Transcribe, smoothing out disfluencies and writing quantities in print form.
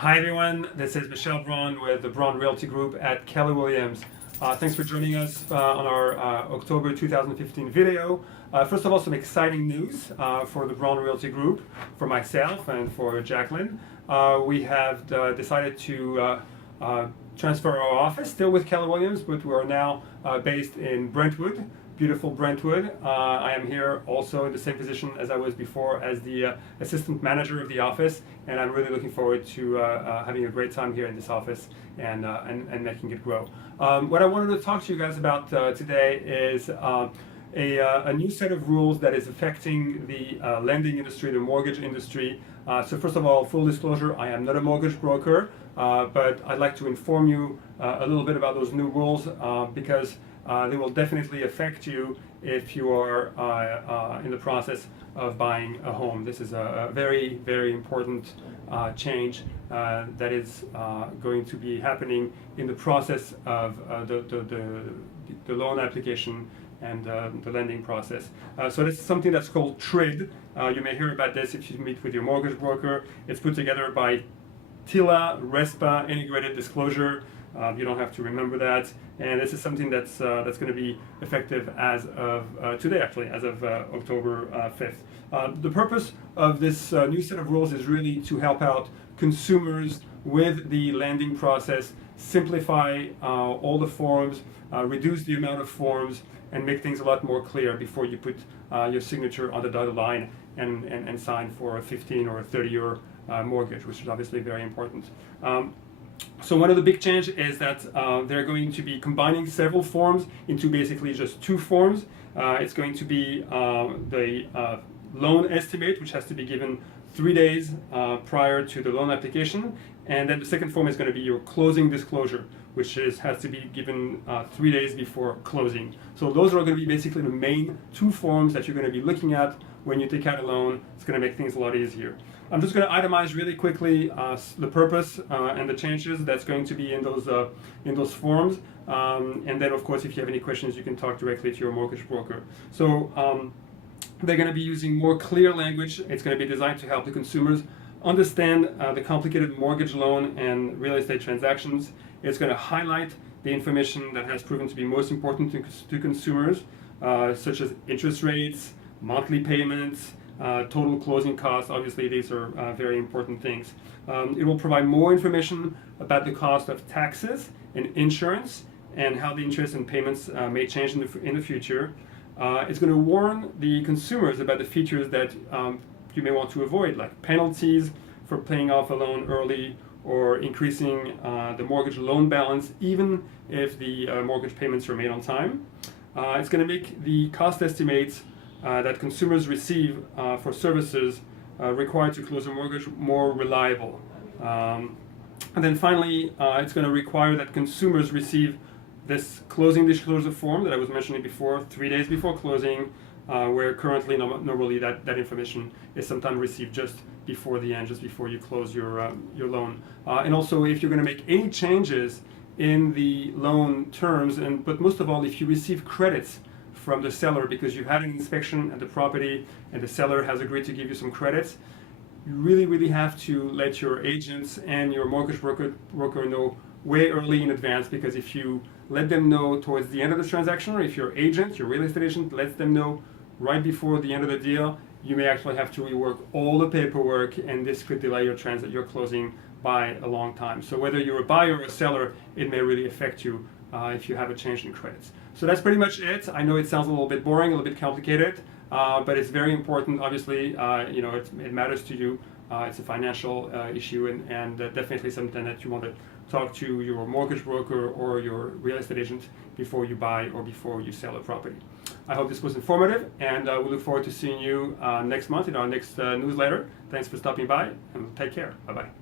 Hi everyone, this is Michelle Bron with the Bron Realty Group at Keller Williams. Thanks for joining us on our October 2015 video. First of all, some exciting news for the Bron Realty Group, for myself and for Jacqueline. We have decided to transfer our office, still with Keller Williams, but we are now based in Brentwood. Beautiful Brentwood. I am here also in the same position as I was before as the assistant manager of the office, and I'm really looking forward to having a great time here in this office and making it grow. What I wanted to talk to you guys about today is a new set of rules that is affecting the lending industry, the mortgage industry. So first of all, full disclosure, I am not a mortgage broker, but I'd like to inform you a little bit about those new rules because they will definitely affect you if you are in the process of buying a home. This is a very, very important change that is going to be happening in the process of the loan application and the lending process. So this is something that's called TRID. You may hear about this if you meet with your mortgage broker. It's put together by TILA, RESPA, Integrated Disclosure. You don't have to remember that, and this is something that's going to be effective as of today, actually, as of October 5th. The purpose of this new set of rules is really to help out consumers with the lending process, simplify all the forms, reduce the amount of forms, and make things a lot more clear before you put your signature on the dotted line and sign for a 15 or a 30-year mortgage, which is obviously very important. So one of the big changes is that they're going to be combining several forms into basically just two forms. It's going to be the loan estimate, which has to be given 3 days prior to the loan application, and then the second form is going to be your closing disclosure, which has to be given 3 days before closing. So those are going to be basically the main two forms that you're going to be looking at when you take out a loan. It's going to make things a lot easier. I'm just going to itemize really quickly the purpose and the changes that's going to be in those forms. And then, of course, if you have any questions, you can talk directly to your mortgage broker. So they're going to be using more clear language. It's going to be designed to help the consumers understand the complicated mortgage loan and real estate transactions. It's going to highlight the information that has proven to be most important to consumers, such as interest rates, monthly payments, total closing costs. Obviously, these are very important things. It will provide more information about the cost of taxes and insurance and how the interest and payments may change in the future. It's going to warn the consumers about the features that you may want to avoid, like penalties for paying off a loan early or increasing the mortgage loan balance even if the mortgage payments are made on time. It's going to make the cost estimates that consumers receive for services required to close a mortgage more reliable. And then finally, it's going to require that consumers receive this closing disclosure form that I was mentioning before, 3 days before closing, where currently normally that information is sometimes received just before the end, just before you close your loan. And also, if you're going to make any changes in the loan terms, but most of all, if you receive credits from the seller because you had an inspection at the property and the seller has agreed to give you some credits, you really have to let your agents and your mortgage broker know way early in advance, because if you let them know towards the end of the transaction, or if your agent, your real estate agent, lets them know right before the end of the deal, you may actually have to rework all the paperwork, and this could delay your closing by a long time. So whether you're a buyer or a seller, it may really affect you if you have a change in credits. So that's pretty much it. I know it sounds a little bit boring, a little bit complicated, but it's very important. Obviously, it matters to you. It's a financial issue, and definitely something that you want to talk to your mortgage broker or your real estate agent before you buy or before you sell a property. I hope this was informative, and we look forward to seeing you next month in our next newsletter. Thanks for stopping by, and take care. Bye-bye.